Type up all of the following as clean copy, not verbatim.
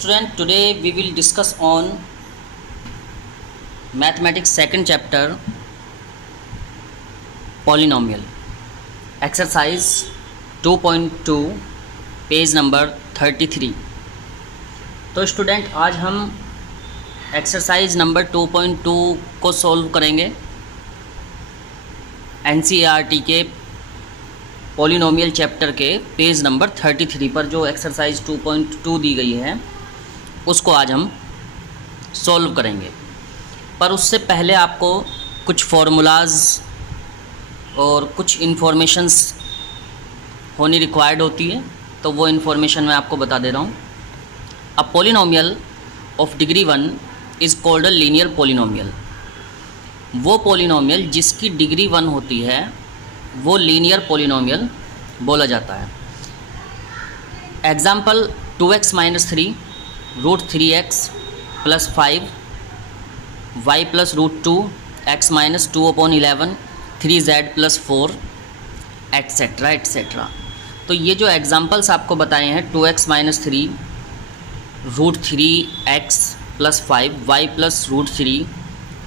student, today we will discuss on mathematics second chapter polynomial exercise 2.2 page number 33। तो student आज हम exercise number 2.2 को solve करेंगे NCERT के पॉलिनोमियल चैप्टर के पेज नंबर 33 पर जो एक्सरसाइज 2.2 दी गई है उसको आज हम सॉल्व करेंगे। पर उससे पहले आपको कुछ फॉर्मूलाज और कुछ इन्फॉर्मेशंस होनी रिक्वायर्ड होती है, तो वो इन्फॉर्मेशन मैं आपको बता दे रहा हूँ। A polynomial of degree 1 is called a linear polynomial. वो पॉलिनोमियल जिसकी डिग्री 1 होती है वो लीनियर पॉलिनोमियल बोला जाता है। Example 2x - 3 √3x + 5 y + √2 x - 2/11 3z + 4 etcetera etcetera. तो ये जो एग्जाम्पल्स आपको बताए हैं 2x - 3 √3x + 5 y + √3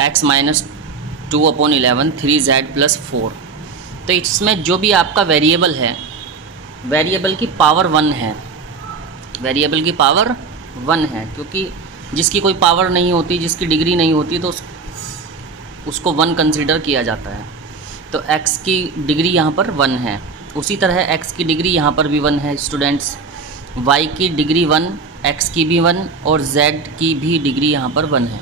x - 2/11 3z + 4, तो इसमें जो भी आपका वेरिएबल है, वेरिएबल की पावर 1 है, वेरिएबल की पावर 1 है, क्योंकि जिसकी कोई पावर नहीं होती, जिसकी डिग्री नहीं होती, तो उसको 1 कंसीडर किया जाता है। तो x की डिग्री यहाँ पर 1 है। उसी तरह x की डिग्री यहाँ पर भी 1 है स्टूडेंट्स। y की डिग्री 1, x की भी 1 और z की भी डिग्री यहाँ पर 1 है।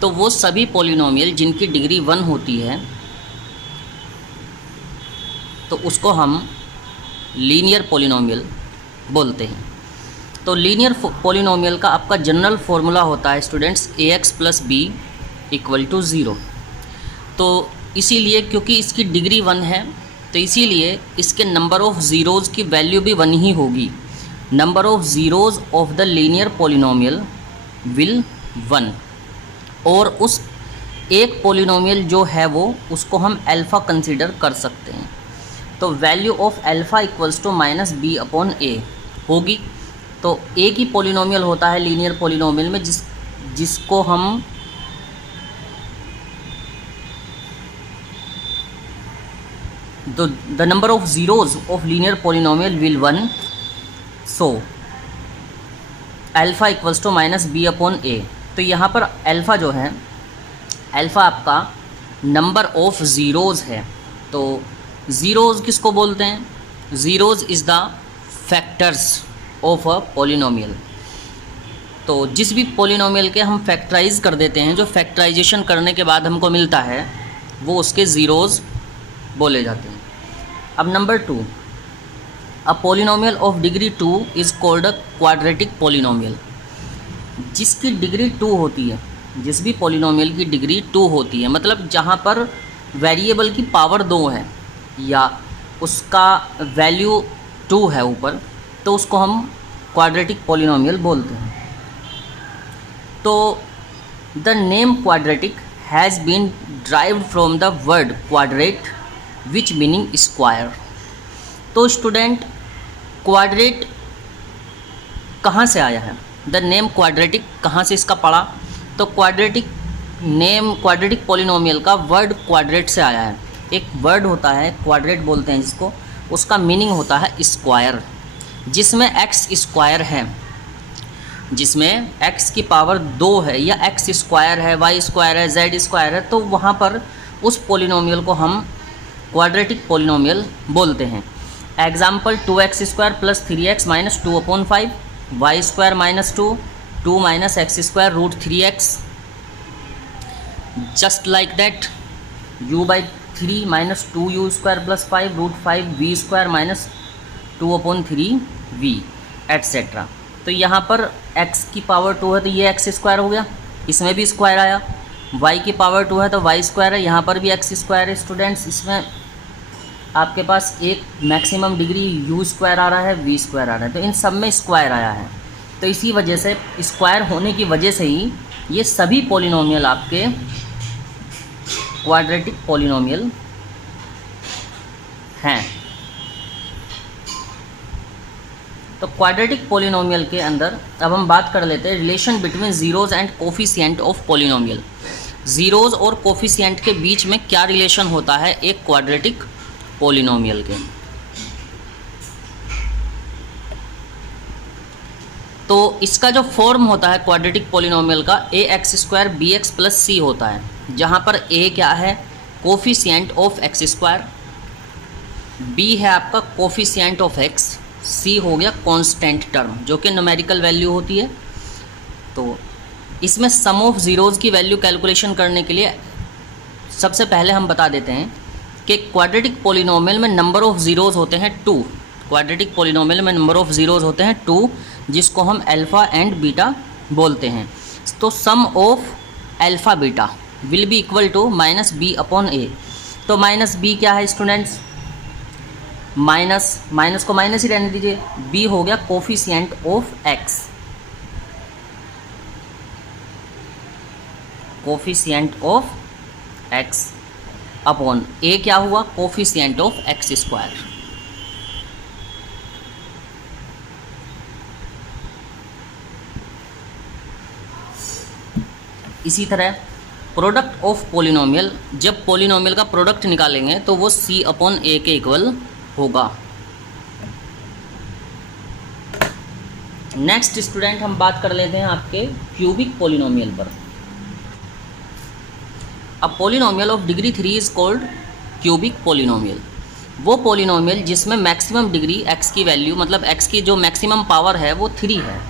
तो वो सभी पॉलिनोमियल जिनकी डिग्री 1 होती है तो उसको हम लीनियर पॉलिनोमियल बोलते हैं। तो लीनियर पॉलिनोमियल का आपका जनरल फॉर्मूला होता है स्टूडेंट्स ax + b = 0। तो इसीलिए क्योंकि इसकी डिग्री 1 है तो इसीलिए इसके नंबर ऑफ़ ज़ीरोज़ की वैल्यू भी 1 ही होगी। Number of zeros of the linear polynomial will 1। और उस एक पॉलिनोमियल जो है वो उसको हम अल्फ़ा कंसीडर कर सकते हैं। तो वैल्यू ऑफ अल्फ़ा = -b/a होगी। तो एक ही पॉलिनोमियल होता है लीनियर पॉलिनोमियल में जिसको हम the number of zeros of linear polynomial will 1। So alpha = -b/a। तो यहाँ पर अल्फ़ा जो है, अल्फ़ा आपका नंबर ऑफ़ ज़ीरोज़ है। तो ज़ीरोज़ किसको बोलते हैं? Zeros is the factors of a polynomial. तो जिस भी पॉलिनोमियल के हम फैक्टराइज़ कर देते हैं, जो फैक्टराइजेशन करने के बाद हमको मिलता है वो उसके ज़ीरोज़ बोले जाते हैं। अब number 2, a polynomial of degree 2 is called a quadratic polynomial. जिसकी डिग्री 2 होती है, जिस भी पॉलिनोमियल की डिग्री 2 होती है, मतलब जहाँ पर वेरिएबल की पावर 2 है या उसका वैल्यू 2 है ऊपर, तो उसको हम क्वाड्रेटिक पॉलिनोमियल बोलते हैं। तो the name quadratic has been derived from the word quadrate which meaning square. तो स्टूडेंट क्वाड्रेट कहाँ से आया है? द नेम क्वाड्रेटिक कहाँ से इसका पड़ा? तो क्वाड्रेटिक नेम क्वाड्रेटिक पॉलिनोमियल का वर्ड क्वाड्रेट से आया है। एक वर्ड होता है क्वाड्रेट बोलते हैं जिसको, उसका मीनिंग होता है स्क्वायर, जिसमें x स्क्वायर है, जिसमें x की पावर 2 है या x स्क्वायर है, y स्क्वायर है, z स्क्वायर है, तो वहाँ पर उस पॉलिनोमियल को हम क्वाड्रेटिक पॉलिनोमियल बोलते हैं। Example 2x² + 3x - 2/5 y² - 2 2 - x² √3x। Just like that u/3 - 2u² + 5 √5v² - 2/3v etcetera. तो यहाँ पर x की पावर 2 है तो ये x² हो गया, इसमें भी स्क्वायर आया। y की पावर 2 है तो y² है, यहाँ पर भी x² है। स्टूडेंट्स इसमें आपके पास एक मैक्सिमम डिग्री u² आ रहा है, v² आ रहा है, तो इन सब में स्क्वायर आया है। तो इसी वजह से स्क्वायर होने की वजह से ही ये सभी पॉलिनोमियल आपके क्वाड्रेटिक पॉलिनोमियल हैं। तो क्वाड्रेटिक पॉलिनोमियल के अंदर अब हम बात कर लेते हैं relation between zeros and coefficient of polynomial. Zeros और कोफिशिएंट के बीच में क्या रिलेशन होता है एक क्वाड्रेटिक पॉलिनोमियल के। तो इसका जो फॉर्म होता है क्वाड्रेटिक पॉलिनोमियल का ax² bx + c होता है, जहाँ पर a क्या है कोफिशिएंट ऑफ x², b है आपका कोफिशिएंट ऑफ x, c हो गया कांस्टेंट टर्म जो कि न्यूमेरिकल वैल्यू होती है। तो इसमें सम ऑफ ज़ीरोज़ की वैल्यू कैलकुलेशन करने के लिए सबसे पहले हम बता देते हैं कि क्वाड्रेटिक पॉलिनोमियल में नंबर ऑफ़ ज़ीरोज़ होते हैं 2। क्वाड्रेटिक पॉलिनोमियल में नंबर ऑफ़ ज़ीरोज़ होते हैं 2, जिसको हम अल्फ़ा एंड बीटा बोलते हैं। तो sum of alpha beta will be equal to -b/a। तो -b क्या है स्टूडेंट्स, माइनस को माइनस ही रहने दीजिए, b हो गया coefficient of x, coefficient of x upon a क्या हुआ कोफिशिएंट ऑफ x²। इसी तरह प्रोडक्ट ऑफ पॉलिनोमियल, जब पॉलिनोमियल का प्रोडक्ट निकालेंगे तो वो c/a के इक्वल होगा। नेक्स्ट स्टूडेंट हम बात कर लेते हैं आपके क्यूबिक पॉलिनोमियल पर। अब polynomial of degree 3 is called cubic polynomial. वो पॉलिनोमियल जिसमें मैक्सिमम डिग्री x की वैल्यू मतलब x की जो मैक्सिमम पावर है वो 3 है।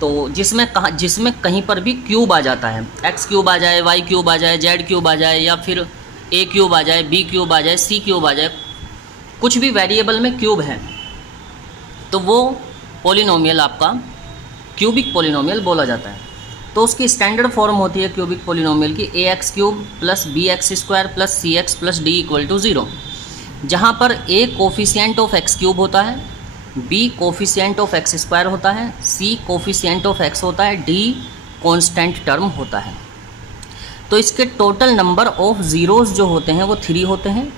तो जिसमें कहीं पर भी क्यूब आ जाता है, x³ आ जाए, y³ आ जाए, z³ आ जाए, या फिर a³ आ जाए, b³ आ जाए, c³ आ जाए, कुछ भी वेरिएबल में क्यूब है तो वो पॉलिनोमियल आपका क्यूबिक पॉलिनोमियल बोला जाता है। तो उसकी स्टैंडर्ड फॉर्म होती है क्यूबिक पॉलिनोमियल की ax³ + bx² + cx + d = 0, जहाँ पर a कोफिशिएंट ऑफ x³ होता है, b कोफिशिएंट ऑफ x² होता है, c कोफिशिएंट ऑफ x होता है, d कांस्टेंट टर्म होता है। तो इसके टोटल नंबर ऑफ ज़ीरोज़ जो होते हैं वो 3 होते हैं।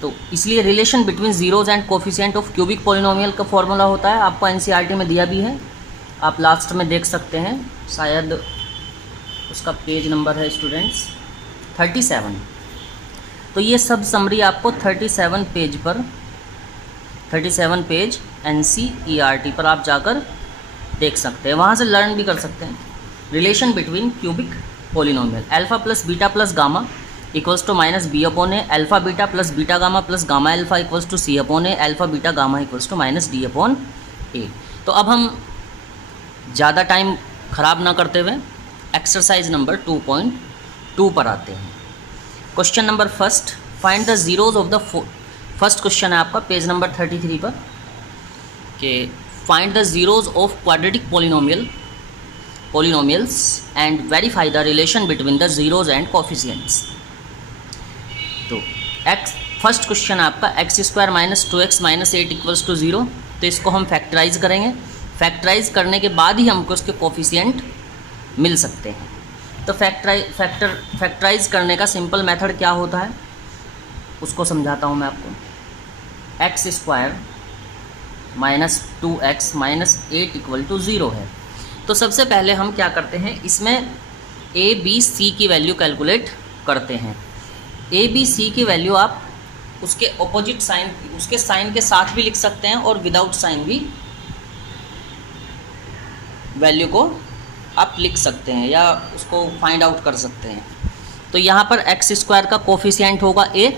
तो इसलिए relation between zeros and coefficient of cubic polynomial का फॉर्मूला होता है, आपको एनसीईआरटी में दिया भी है, आप लास्ट में देख सकते हैं, शायद उसका पेज नंबर है स्टूडेंट्स 37। तो ये सब समरी आपको 37 पेज पर 37 पेज एनसीईआरटी पर आप जाकर देख सकते हैं, वहाँ से लर्न भी कर सकते हैं। Relation between cubic polynomial alpha + beta + gamma equals to -b/a, alpha beta + beta gamma + gamma alpha equals to c/a, alpha beta gamma equals to -d/a। तो अब हम ज़्यादा टाइम ख़राब ना करते हुए एक्सरसाइज नंबर 2.2 पर आते हैं। Question number first, find the zeros of the first question है आपका पेज नंबर 33 पर कि find the zeros of quadratic polynomials and verify the relation between the zeros and coefficients. तो फर्स्ट क्वेश्चन है आपका x² - 2x - 8 = 0। तो इसको हम फैक्टराइज करेंगे, फैक्टराइज करने के बाद ही हमको उसके कोफिशिएंट मिल सकते हैं। तो फैक्टराइज करने का सिंपल मेथड क्या होता है उसको समझाता हूँ मैं आपको। x² - 2x - 8 = 0 है। तो सबसे पहले हम क्या करते हैं, इसमें a b c की वैल्यू कैलकुलेट करते हैं। a b c की वैल्यू आप उसके ऑपोजिट साइन, उसके साइन के साथ भी लिख सकते हैं और विदाउट साइन भी वैल्यू को आप लिख सकते हैं या उसको फाइंड आउट कर सकते हैं। तो यहाँ पर x² का कोफिशिएंट होगा a,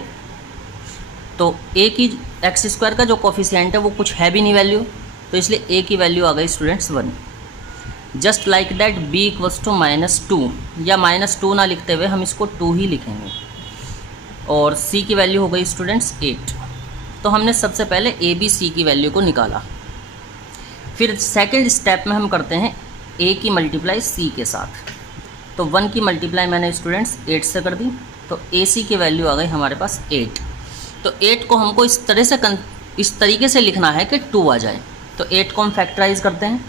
तो a की x² का जो कोफिशिएंट है वो कुछ है भी नहीं वैल्यू, तो इसलिए a की वैल्यू आ गई students 1। Just like that b = -2, या -2 ना लिखते हुए हम इसको 2 ही लिखेंगे, और c की वैल्यू हो गई स्टूडेंट्स 8। तो हमने सबसे पहले a b c की वैल्यू को निकाला। फिर सेकंड स्टेप में हम करते हैं a की मल्टीप्लाई c के साथ। तो 1 की मल्टीप्लाई मैंने स्टूडेंट्स 8 से कर दी, तो ac की वैल्यू आ गई हमारे पास 8। तो 8 को हमको इस तरीके से लिखना है कि 2 आ जाए। तो 8 को हम फैक्टराइज करते हैं,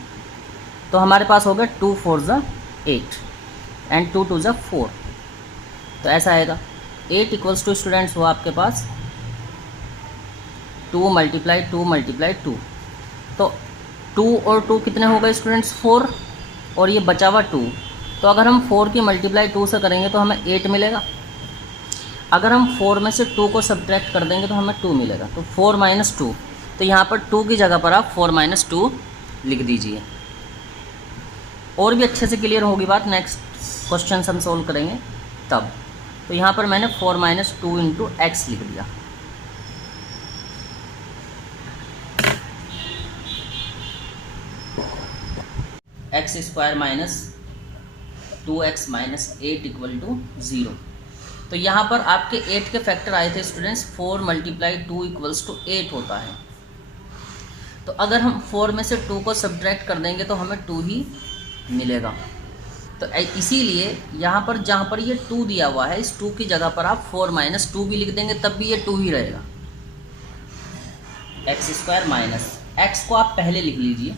तो हमारे पास हो गया 2 4 = 8 एंड 2 2 = 4। तो ऐसा आएगा 8 = स्टूडेंट्स हुआ आपके पास 2 × 2 × 2, तो 2 और 2 कितने हो गए स्टूडेंट्स 4, और ये बचा हुआ 2। तो अगर हम 4 की मल्टीप्लाई 2 से करेंगे तो हमें 8 मिलेगा। अगर हम 4 में से 2 को सब्ट्रैक्ट कर देंगे तो हमें 2 मिलेगा। तो 4 माइनस 2, तो यहाँ पर 2 की जगह पर आप 4 माइनस 2 लिख दीजिए। और भी अच्छे से क्लियर होगी बात, नेक्स्ट क्वेश्चन हम सोल्व करेंगे तब। तो यहाँ पर मैंने 4 माइनस 2 इंटू एक्स लिख दिया। X square minus 2x minus 8 equal to 0। तो यहाँ पर आपके 8 के फैक्टर आए थे स्टूडेंट्स, 4 मल्टीप्लाई 2 इक्वल्स टू 8 होता है। तो अगर हम 4 में से 2 को सब्ट्रैक्ट कर देंगे तो हमें 2 ही मिलेगा। तो इसीलिए यहाँ पर जहाँ पर ये 2 दिया हुआ है, इस 2 की जगह पर आप 4 माइनस 2 भी लिख देंगे तब भी ये 2 ही रहेगा। एक्स स्क्वायर माइनस, एक्स को आप पहले लिख लीजिए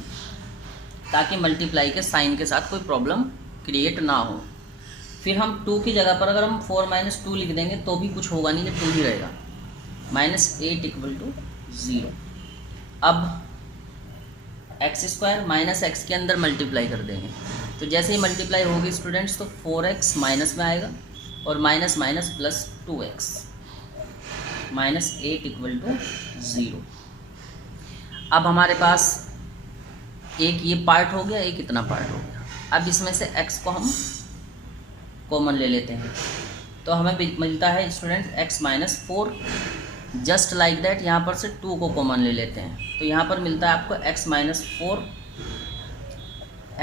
ताकि मल्टीप्लाई के साइन के साथ कोई प्रॉब्लम क्रिएट ना हो। फिर हम 2 की जगह पर अगर हम 4 माइनस 2 लिख देंगे तो भी कुछ होगा नहीं, ये 2 ही रहेगा। Minus 8 equal to 0। अब एक्स स्क्वायर माइनस एक्स के अंदर मल्टीप्लाई कर देंगे, तो जैसे ही मल्टीप्लाई होगी स्टूडेंट्स तो 4x माइनस में आएगा और minus minus plus 2x, minus 8 equal to 0। अब हमारे पास एक ये पार्ट हो गया, एक इतना पार्ट हो गया। अब इसमें से x को हम कॉमन ले लेते हैं तो हमें मिलता है student x minus 4। Just like that यहाँ पर से 2 को कॉमन ले लेते हैं तो यहाँ पर मिलता है आपको x माइनस 4।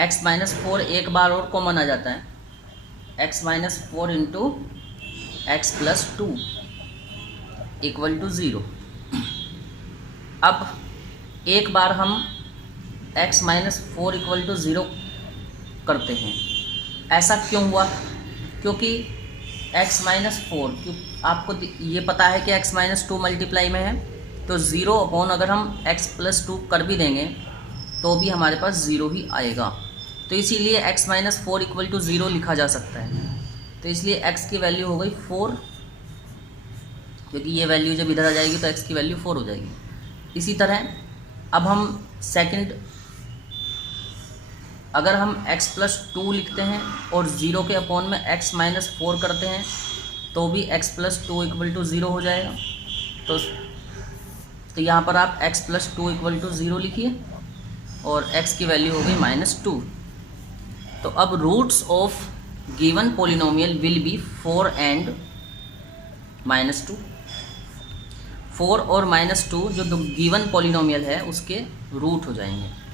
x माइनस 4 एक बार और कॉमन आ जाता है, x minus 4 into x plus 2 equal to 0। अब एक बार हम x माइनस 4 इक्वल टू 0 करते हैं। ऐसा क्यों हुआ? क्योंकि x माइनस 4, क्यों आपको ये पता है कि x माइनस 2 मल्टीप्लाई में है, तो 0 अपॉन अगर हम x प्लस 2 कर भी देंगे तो भी हमारे पास 0 ही आएगा। तो इसीलिए x माइनस 4 इक्वल टू 0 लिखा जा सकता है। तो इसलिए x की वैल्यू हो गई 4, क्योंकि ये वैल्यू जब इधर आ जाएगी तो x की वैल्यू 4 हो जाएगी। इसी तरह अब हम सेकंड, अगर हम x प्लस 2 लिखते हैं और 0 के अपॉन में x माइनस 4 करते हैं तो भी x प्लस 2 इक्वल टू 0 हो जाएगा। तो यहाँ पर आप x प्लस 2 इक्वल टू 0 लिखिए और x की वैल्यू हो गई माइनस 2। तो अब roots of given polynomial will be 4 and minus 2। 4 और माइनस 2 जो गिवन पोलिनोमियल है उसके रूट हो जाएंगे।